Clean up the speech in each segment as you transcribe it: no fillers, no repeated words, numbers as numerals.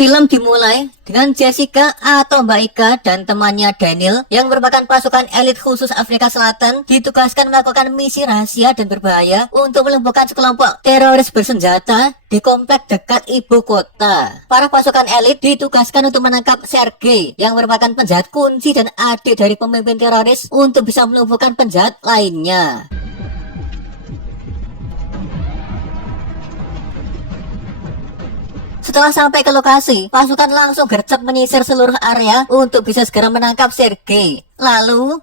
Film dimulai dengan Jessica atau Mbak Ika dan temannya Daniel yang merupakan pasukan elit khusus Afrika Selatan ditugaskan melakukan misi rahasia dan berbahaya untuk melumpuhkan sekelompok teroris bersenjata di komplek dekat ibu kota. Para pasukan elit ditugaskan untuk menangkap Sergei yang merupakan penjahat kunci dan adik dari pemimpin teroris untuk bisa melumpuhkan penjahat lainnya. Setelah sampai ke lokasi, pasukan langsung gercep menyisir seluruh area untuk bisa segera menangkap Sergei. Lalu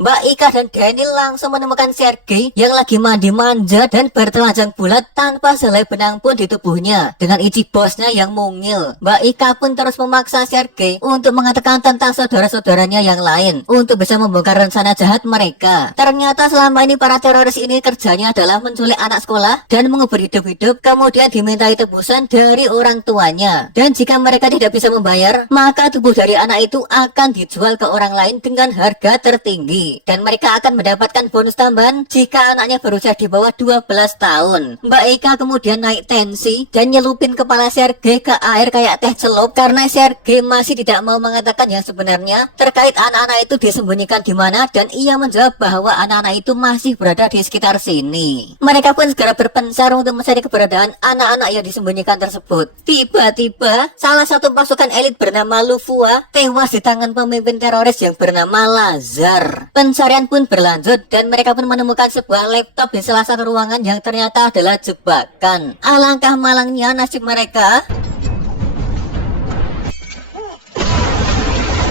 Mbak Ika dan Daniel langsung menemukan Sergei yang lagi mandi manja dan bertelanjang bulat tanpa selai benang pun di tubuhnya dengan isi bosnya yang mungil. Mbak Ika pun terus memaksa Sergei untuk mengatakan tentang saudara-saudaranya yang lain untuk bisa membongkar rencana jahat mereka. Ternyata selama ini para teroris ini kerjanya adalah menculik anak sekolah dan mengubur hidup-hidup, kemudian dimintai tebusan dari orang tuanya. Dan jika mereka tidak bisa membayar, maka tubuh dari anak itu akan dijual ke orang lain dengan harga tertinggi. Dan mereka akan mendapatkan bonus tambahan jika anaknya berusia di bawah 12 tahun. Mbak Ika kemudian naik tensi dan nyelupin kepala Sergei ke air kayak teh celup karena Sergei masih tidak mau mengatakan yang sebenarnya terkait anak-anak itu disembunyikan di mana, dan ia menjawab bahwa anak-anak itu masih berada di sekitar sini. Mereka pun segera berpencar untuk mencari keberadaan anak-anak yang disembunyikan tersebut. Tiba-tiba salah satu pasukan elit bernama Lufua tewas di tangan pemimpin teroris yang bernama Lazar. Pencarian pun berlanjut dan mereka pun menemukan sebuah laptop di salah satu ruangan yang ternyata adalah jebakan. Alangkah malangnya nasib mereka.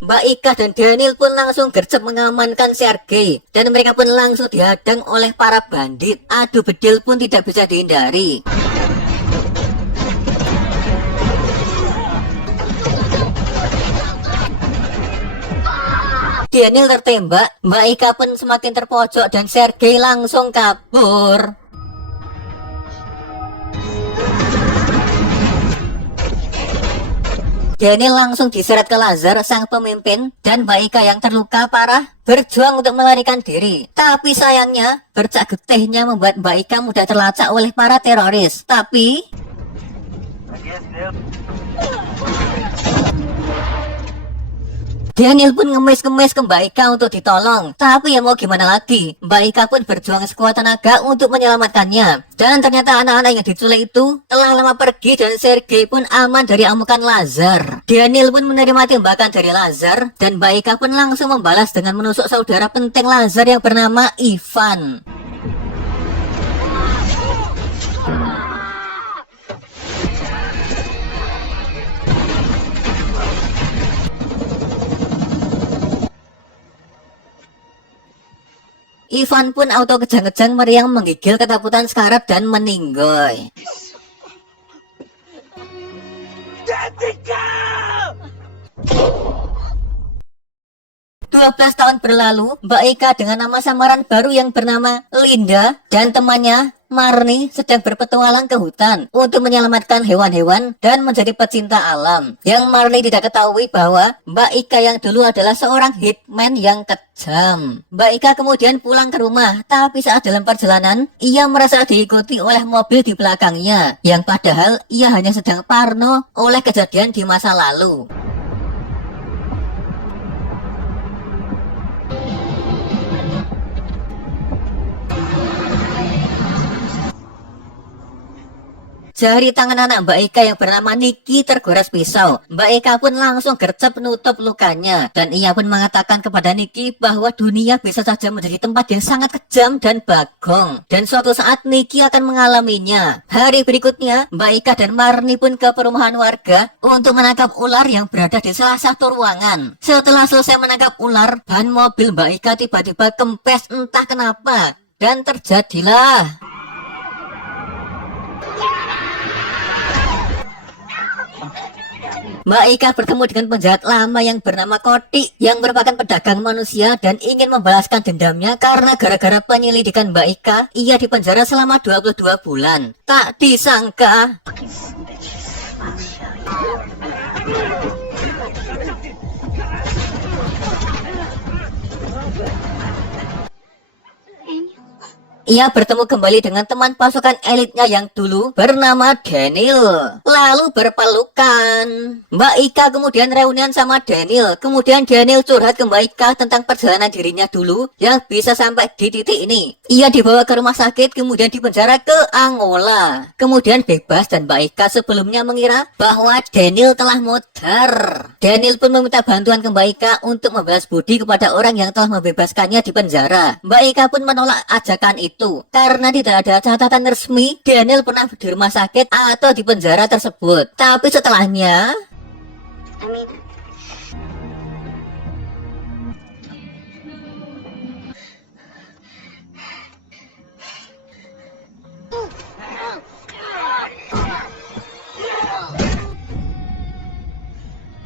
Mbak Ika dan Daniel pun langsung gercep mengamankan Sergei dan mereka pun langsung dihadang oleh para bandit. Adu bedil pun tidak bisa dihindari. Daniel tertembak, Mbak Ika pun semakin terpojok dan Sergei langsung kabur. Daniel langsung diseret ke Lazar, sang pemimpin, dan Mbak Ika yang terluka parah berjuang untuk melarikan diri. Tapi sayangnya, bercak getihnya membuat Mbak Ika mudah terlacak oleh para teroris. Tapi Daniel pun ngemis-ngemis ke Mbak Ika untuk ditolong. Tapi ya mau gimana lagi, Mbak Ika pun berjuang sekuat tenaga untuk menyelamatkannya. Dan ternyata anak-anak yang diculik itu telah lama pergi dan Sergei pun aman dari amukan Lazar. Daniel pun menerima tembakan dari Lazar dan Mbak Ika pun langsung membalas dengan menusuk saudara penting Lazar yang bernama Ivan. Ivan pun auto kejang-kejang meriang menggigil ketakutan sekarat dan meninggoy. 12 tahun berlalu, Mbak Ika dengan nama samaran baru yang bernama Linda dan temannya Marni sedang berpetualang ke hutan untuk menyelamatkan hewan-hewan dan menjadi pecinta alam. Yang Marni tidak ketahui bahwa Mbak Ika yang dulu adalah seorang hitman yang kejam. Mbak Ika kemudian pulang ke rumah, tapi saat dalam perjalanan, ia merasa diikuti oleh mobil di belakangnya, yang padahal ia hanya sedang parno oleh kejadian di masa lalu. Jari tangan anak Mbak Ika yang bernama Niki tergores pisau. Mbak Ika pun langsung gercep menutup lukanya. Dan ia pun mengatakan kepada Niki bahwa dunia bisa saja menjadi tempat yang sangat kejam dan bagong. Dan suatu saat Niki akan mengalaminya. Hari berikutnya, Mbak Ika dan Marni pun ke perumahan warga untuk menangkap ular yang berada di salah satu ruangan. Setelah selesai menangkap ular, ban mobil Mbak Ika tiba-tiba kempes entah kenapa. Dan terjadilah Mbak Ika bertemu dengan penjahat lama yang bernama Kotik yang merupakan pedagang manusia dan ingin membalaskan dendamnya karena gara-gara penyelidikan Mbak Ika, ia dipenjara selama 22 bulan. Tak disangka ia bertemu kembali dengan teman pasukan elitnya yang dulu bernama Daniel. Lalu berpelukan. Mbak Ika kemudian reunian sama Daniel. Kemudian Daniel curhat ke Mbak Ika tentang perjalanan dirinya dulu yang bisa sampai di titik ini. Ia dibawa ke rumah sakit kemudian dipenjara ke Angola. Kemudian bebas dan Mbak Ika sebelumnya mengira bahwa Daniel telah mudar. Daniel pun meminta bantuan ke Mbak Ika untuk membalas budi kepada orang yang telah membebaskannya di penjara. Mbak Ika pun menolak ajakan itu karena tidak ada catatan resmi Daniel pernah di rumah sakit atau di penjara tersebut. Tapi setelahnya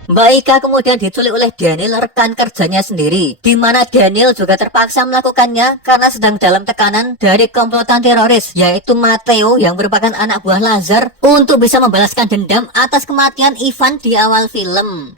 Mbak Ika kemudian diculik oleh Daniel, rekan kerjanya sendiri, di mana Daniel juga terpaksa melakukannya karena sedang dalam tekanan dari komplotan teroris, yaitu Matteo yang merupakan anak buah Lazar untuk bisa membalaskan dendam atas kematian Ivan di awal film.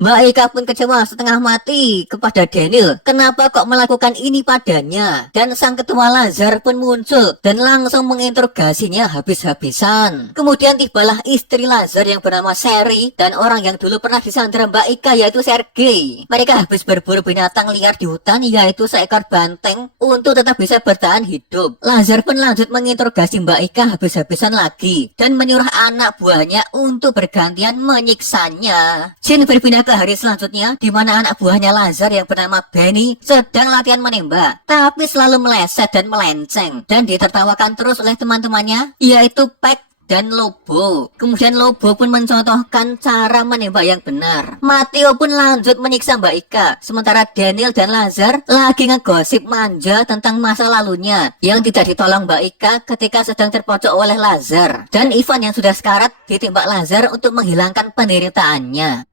Mbak Ika pun kecewa setengah mati kepada Daniel. Kenapa kok melakukan ini padanya? Dan sang ketua Lazar pun muncul dan langsung menginterogasinya habis-habisan. Kemudian tibalah istri Lazar yang bernama Sherry dan orang yang dulu pernah disandra Mbak Ika yaitu Sergei. Mereka habis berburu binatang liar di hutan yaitu seekor banteng untuk tetap bisa bertahan hidup. Lazar pun lanjut menginterogasi Mbak Ika habis-habisan lagi dan menyuruh anak buahnya untuk bergantian menyiksanya. Jin berpindah ke hari selanjutnya di mana anak buahnya Lazar yang bernama Benny sedang latihan menembak tapi selalu meleset dan melenceng dan ditertawakan terus oleh teman-temannya yaitu Peck dan Lobo. Kemudian Lobo pun mencontohkan cara menembak yang benar. Matteo pun lanjut menyiksa Mbak Ika. Sementara Daniel dan Lazar lagi ngegosip manja tentang masa lalunya yang tidak ditolong Mbak Ika ketika sedang terpojok oleh Lazar. Dan Ivan yang sudah sekarat ditembak Lazar untuk menghilangkan penderitaannya.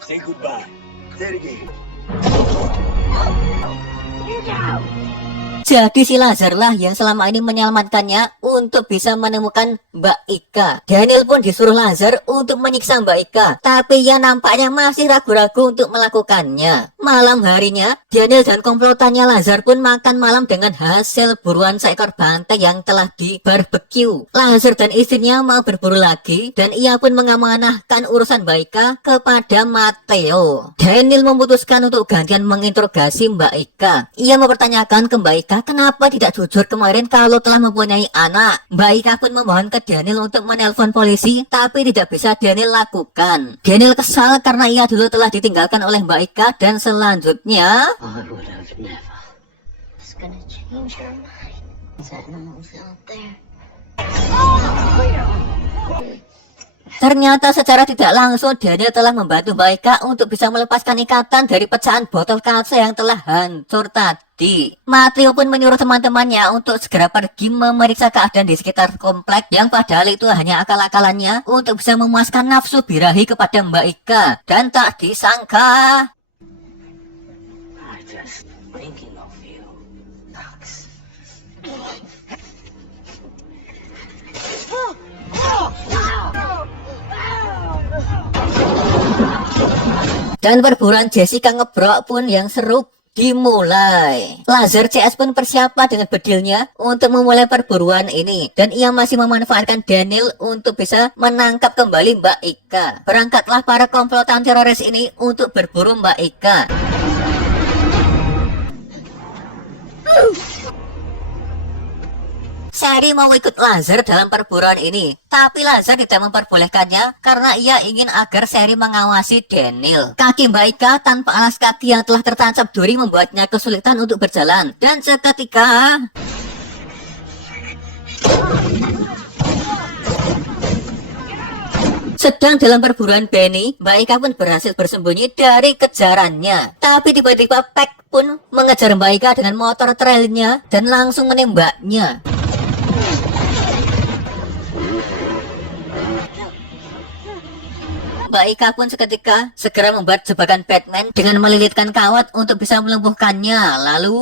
Say goodbye. Sergei. Jadi si Lazar lah yang selama ini menyelamatkannya untuk bisa menemukan Mbak Ika. Daniel pun disuruh Lazar untuk menyiksa Mbak Ika, tapi ia nampaknya masih ragu-ragu untuk melakukannya. Malam harinya, Daniel dan komplotannya Lazar pun makan malam dengan hasil buruan seekor banteng yang telah di barbecue. Lazar dan istrinya mau berburu lagi dan ia pun mengamanahkan urusan Mbak Ika kepada Matteo. Daniel memutuskan untuk gantian menginterogasi Mbak Ika. Ia mempertanyakan ke Mbak Ika kenapa tidak jujur kemarin kalau telah mempunyai anak. Mbak Ika pun memohon ke Daniel untuk menelpon polisi, tapi tidak bisa Daniel lakukan. Daniel kesal karena ia dulu telah ditinggalkan oleh Mbak Ika dan selanjutnya ternyata secara tidak langsung Daniel telah membantu Mbak Ika untuk bisa melepaskan ikatan dari pecahan botol kaca yang telah hancur tadi. Matteo pun menyuruh teman-temannya untuk segera pergi memeriksa keadaan di sekitar komplek yang padahal itu hanya akal-akalannya untuk bisa memuaskan nafsu birahi kepada Mbak Ika. Dan tak disangka Thinking of you. Sucks. dan perburuan Jessica ngebrok pun yang seru dimulai. Lazar CS pun persiapan dengan bedilnya untuk memulai perburuan ini dan ia masih memanfaatkan Daniel untuk bisa menangkap kembali Mbak Ika. Berangkatlah para komplotan teroris ini untuk berburu Mbak Ika. Sherry mau ikut Lazar dalam perburuan ini, tapi Lazar tidak memperbolehkannya karena ia ingin agar Sherry mengawasi Daniel. Kaki Mbak Ika tanpa alas kaki yang telah tertancap duri membuatnya kesulitan untuk berjalan. Dan seketika sedang dalam perburuan Benny, Mbak Ika pun berhasil bersembunyi dari kejarannya. Tapi tiba-tiba Peck pun mengejar Mbak Ika dengan motor trailnya dan langsung menembaknya. Mbak Ika pun seketika segera membuat jebakan Batman dengan melilitkan kawat untuk bisa melumpuhkannya. Lalu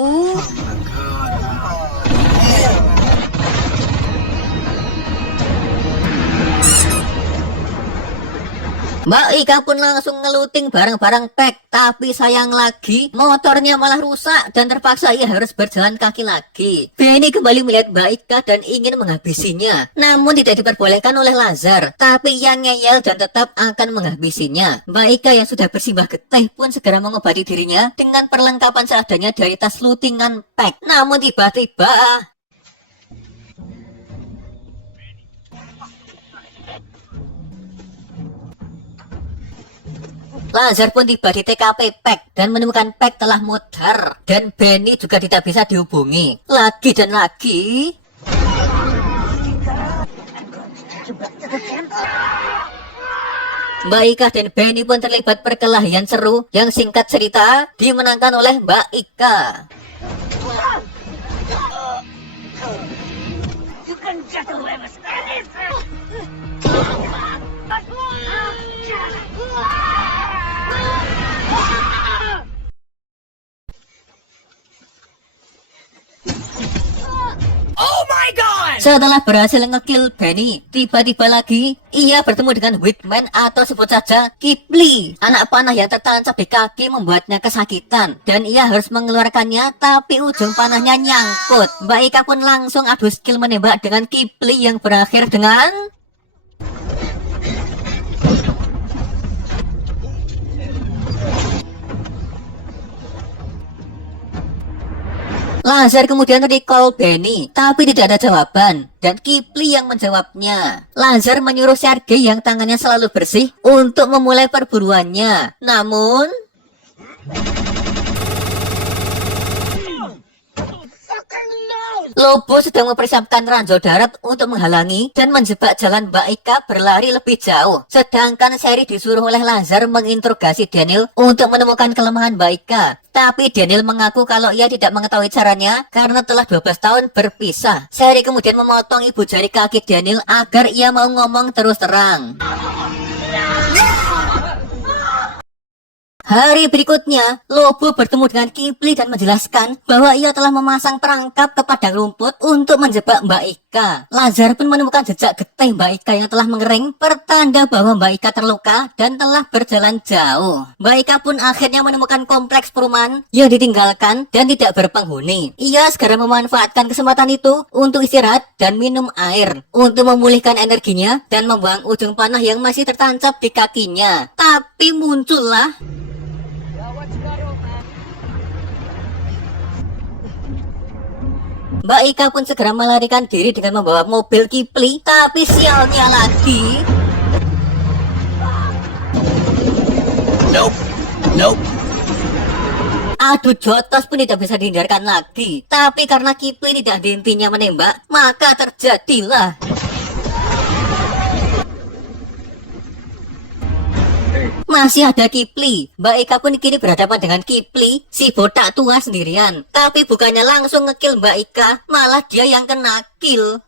Mbak Ika pun langsung ngeluting barang-barang pack, tapi sayang lagi motornya malah rusak dan terpaksa ia harus berjalan kaki lagi. Benny kembali melihat Mbak Ika dan ingin menghabisinya, namun tidak diperbolehkan oleh Lazar, tapi ia ngeyel dan tetap akan menghabisinya. Mbak Ika yang sudah bersimbah getih pun segera mengobati dirinya dengan perlengkapan seadanya dari tas lutingan pack. Namun tiba-tiba Lazar pun tiba di TKP Pack dan menemukan Pack telah mudar dan Benny juga tidak bisa dihubungi. Lagi dan lagi Mbak Ika dan Benny pun terlibat perkelahian seru yang singkat cerita dimenangkan oleh Mbak Ika. You can get away with anything! Oh my god! Setelah berhasil ngekill Benny, tiba-tiba lagi ia bertemu dengan Whitman atau sebut saja Kipli. Anak panah yang tertancap di kaki membuatnya kesakitan dan ia harus mengeluarkannya, tapi ujung panahnya nyangkut. Mbak Ika pun langsung adu skill menembak dengan Kipli yang berakhir dengan Lazar kemudian recall Benny, tapi tidak ada jawaban, dan Kipli yang menjawabnya. Lazar menyuruh Sergei yang tangannya selalu bersih untuk memulai perburuannya. Namun Lobo sedang mempersiapkan ranjau darat untuk menghalangi dan menjebak jalan Mbak Ika berlari lebih jauh. Sedangkan Sherry disuruh oleh Lazar menginterogasi Daniel untuk menemukan kelemahan Mbak Ika. Tapi Daniel mengaku kalau ia tidak mengetahui caranya karena telah 12 tahun berpisah. Sherry kemudian memotong ibu jari kaki Daniel agar ia mau ngomong terus terang. Hari berikutnya, Lobo bertemu dengan Kipli dan menjelaskan bahwa ia telah memasang perangkap ke padang rumput untuk menjebak Mbak Ika. Lazar pun menemukan jejak getih Mbak Ika yang telah mengering, pertanda bahwa Mbak Ika terluka dan telah berjalan jauh. Mbak Ika pun akhirnya menemukan kompleks perumahan yang ditinggalkan dan tidak berpenghuni. Ia segera memanfaatkan kesempatan itu untuk istirahat dan minum air, untuk memulihkan energinya dan membuang ujung panah yang masih tertancap di kakinya. Tapi muncullah Mbak Ika pun segera melarikan diri dengan membawa mobil Kipli, tapi sialnya lagi Nope. adu jotos pun tidak bisa dihindarkan lagi. Tapi karena Kipli tidak dihentinya menembak, maka terjadilah masih ada Kipli. Mbak Ika pun kini berhadapan dengan Kipli, si botak tua sendirian. Tapi bukannya langsung ngekill Mbak Ika, malah dia yang kena kill.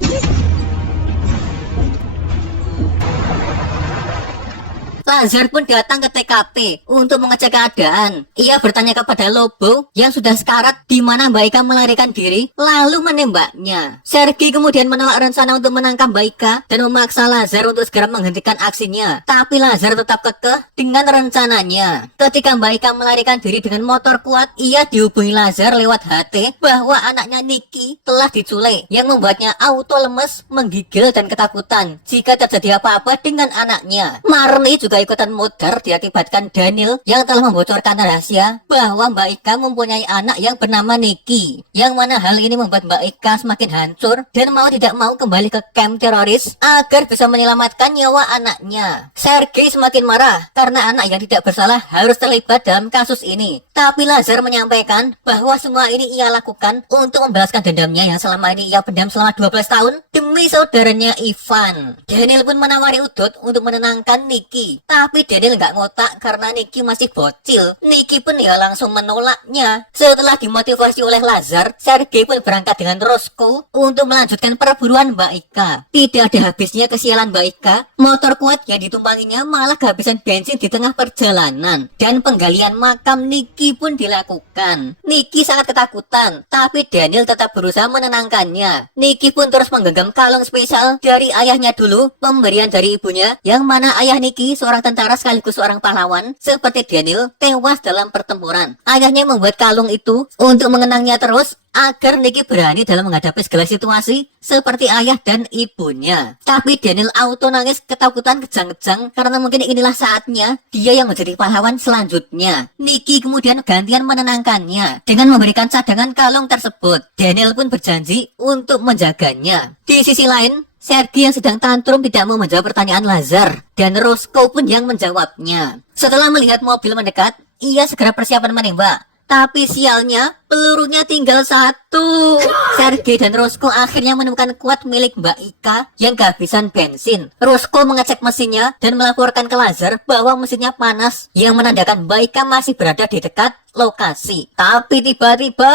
Lazar pun datang ke TKP untuk mengecek keadaan. Ia bertanya kepada Lobo yang sudah sekarat di mana Mbak Ika melarikan diri, lalu menembaknya. Sergei kemudian menolak rencana untuk menangkap Mbak Ika dan memaksa Lazar untuk segera menghentikan aksinya. Tapi Lazar tetap kekeh dengan rencananya. Ketika Mbak Ika melarikan diri dengan motor kuat, ia dihubungi Lazar lewat HT bahwa anaknya Nikki telah diculik, yang membuatnya auto lemes, menggigil dan ketakutan jika terjadi apa-apa dengan anaknya. Marni juga ikutan mudar diakibatkan Daniel yang telah membocorkan rahasia bahwa Mbak Ika mempunyai anak yang bernama Nikki, yang mana hal ini membuat Mbak Ika semakin hancur dan mau tidak mau kembali ke camp teroris agar bisa menyelamatkan nyawa anaknya. Sergei semakin marah karena anak yang tidak bersalah harus terlibat dalam kasus ini. Tapi Lazar menyampaikan bahwa semua ini ia lakukan untuk membalaskan dendamnya yang selama ini ia pendam selama 12 tahun demi saudaranya Ivan. Daniel pun menawari Udut untuk menenangkan Nikki. Tapi Daniel nggak ngotak karena Nikki masih bocil. Nikki pun ya langsung menolaknya. Setelah dimotivasi oleh Lazar, Sergei pun berangkat dengan Roscoe untuk melanjutkan perburuan Mbak Ika. Tidak ada habisnya kesialan Mbak Ika. Motor kuat yang ditumpanginya malah kehabisan bensin di tengah perjalanan. Dan penggalian makam Nikki pun dilakukan. Nikki sangat ketakutan, tapi Daniel tetap berusaha menenangkannya. Nikki pun terus menggenggam kalung spesial dari ayahnya dulu, pemberian dari ibunya, yang mana ayah Nikki seorang seorang tentara sekaligus seorang pahlawan seperti Daniel tewas dalam pertempuran. Ayahnya membuat kalung itu untuk mengenangnya terus agar Nicky berani dalam menghadapi segala situasi seperti ayah dan ibunya. Tapi Daniel auto nangis ketakutan kejang-kejang karena mungkin inilah saatnya dia yang menjadi pahlawan selanjutnya. Nicky kemudian gantian menenangkannya dengan memberikan cadangan kalung tersebut. Daniel pun berjanji untuk menjaganya. Di sisi lain, Sergei yang sedang tantrum tidak mau menjawab pertanyaan Lazar, dan Roscoe pun yang menjawabnya. Setelah melihat mobil mendekat, ia segera persiapan menembak. Tapi sialnya, pelurunya tinggal satu. Sergei dan Roscoe akhirnya menemukan kuat milik Mbak Ika yang kehabisan bensin. Roscoe mengecek mesinnya dan melaporkan ke Lazar bahwa mesinnya panas, yang menandakan Mbak Ika masih berada di dekat lokasi. Tapi tiba-tiba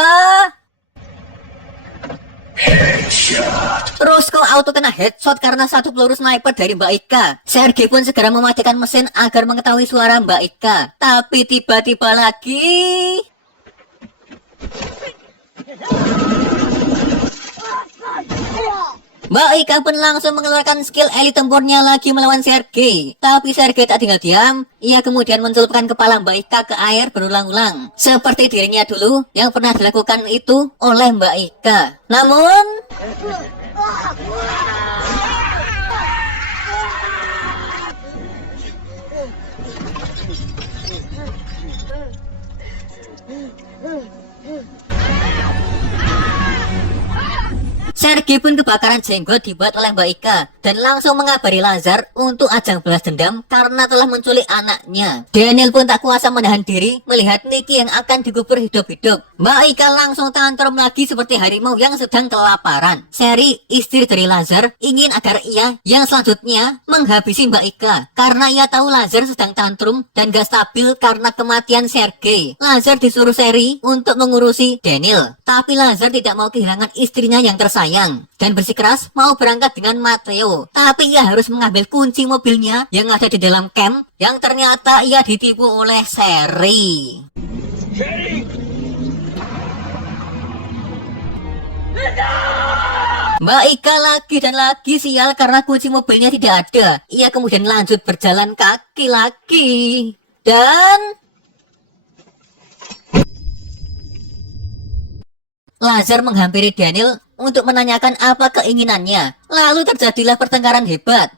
Roscoe auto kena headshot karena satu peluru sniper dari Mbak Ika. Sergei pun segera mematikan mesin agar mengetahui suara Mbak Ika. Tapi tiba-tiba lagi Mbak Ika pun langsung mengeluarkan skill elit tempurnya lagi melawan Sergei. Tapi Sergei tak tinggal diam. Ia kemudian mencelupkan kepala Mbak Ika ke air berulang-ulang, seperti dirinya dulu yang pernah dilakukan itu oleh Mbak Ika. Namun Sergei pun kebakaran jenggot dibuat oleh Mbak Ika dan langsung mengabari Lazar untuk ajang balas dendam karena telah menculik anaknya. Daniel pun tak kuasa menahan diri melihat Nicky yang akan dikubur hidup-hidup. Mbak Ika langsung tantrum lagi seperti harimau yang sedang kelaparan. Sherry, istri dari Lazar, ingin agar ia yang selanjutnya menghabisi Mbak Ika karena ia tahu Lazar sedang tantrum dan gak stabil karena kematian Sergei. Lazar disuruh Sherry untuk mengurusi Daniel, tapi Lazar tidak mau kehilangan istrinya yang tersayang dan bersikeras mau berangkat dengan Matteo. Tapi ia harus mengambil kunci mobilnya yang ada di dalam camp, yang ternyata ia ditipu oleh Sherry. Mbak Ika lagi dan lagi sial karena kunci mobilnya tidak ada. Ia kemudian lanjut berjalan kaki lagi. Dan Lazar menghampiri Daniel untuk menanyakan apa keinginannya. Lalu terjadilah pertengkaran hebat.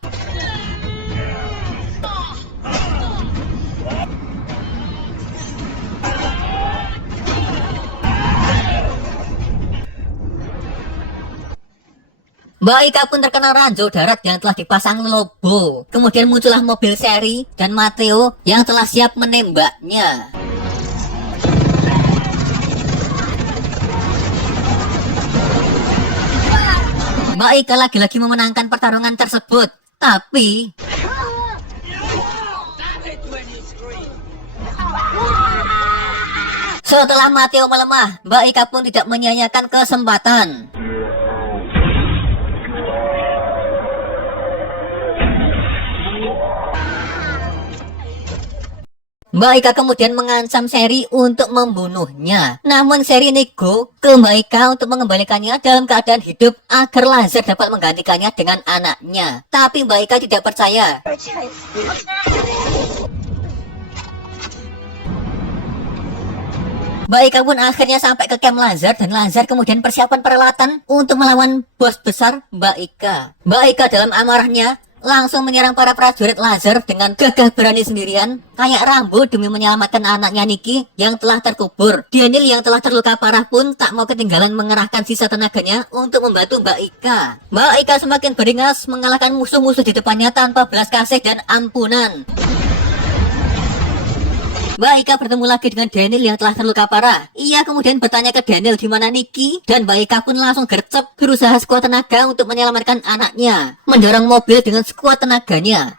Mbak Ika pun terkena ranjau darat yang telah dipasang Lobo. Kemudian muncullah mobil Sherry dan Matteo yang telah siap menembaknya. Mbak Ika lagi-lagi memenangkan pertarungan tersebut. Tapi setelah Matteo melemah, Mbak Ika pun tidak menyia-nyiakan kesempatan. Mbak Ika kemudian mengancam Sherry untuk membunuhnya. Namun Sherry nego ke Mbak Ika untuk mengembalikannya dalam keadaan hidup agar Lazar dapat menggantikannya dengan anaknya. Tapi Mbak Ika tidak percaya. Mbak Ika pun akhirnya sampai ke camp Lazar dan Lazar kemudian persiapan peralatan untuk melawan bos besar Mbak Ika. Mbak Ika dalam amarahnya langsung menyerang para prajurit Lazar dengan gagah berani sendirian, kayak Rambo demi menyelamatkan anaknya Nicky yang telah terkubur. Daniel yang telah terluka parah pun tak mau ketinggalan mengerahkan sisa tenaganya untuk membantu Mbak Ika. Mbak Ika semakin beringas mengalahkan musuh-musuh di depannya tanpa belas kasih dan ampunan. Mbak Ika bertemu lagi dengan Daniel yang telah terluka parah. Ia kemudian bertanya ke Daniel di mana Nicky, dan Mbak Ika pun langsung gercep berusaha sekuat tenaga untuk menyelamatkan anaknya, mendorong mobil dengan sekuat tenaganya.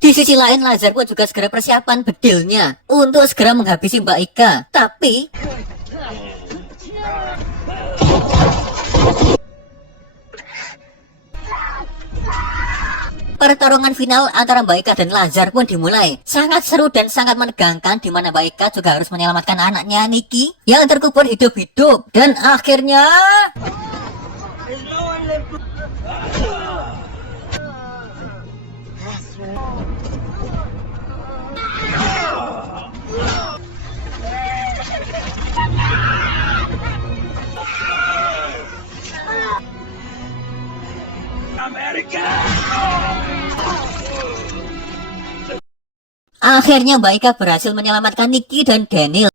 Di sisi lain, Lazar pun juga segera persiapan bedilnya untuk segera menghabisi Mbak Ika. Tapi pertarungan final antara Mbak Ika dan Lazar pun dimulai. Sangat seru dan sangat menegangkan, di mana Mbak Ika juga harus menyelamatkan anaknya Nicky yang terkubur hidup-hidup. Dan akhirnya America! Akhirnya Mbak Ika berhasil menyelamatkan Nicky dan Daniel.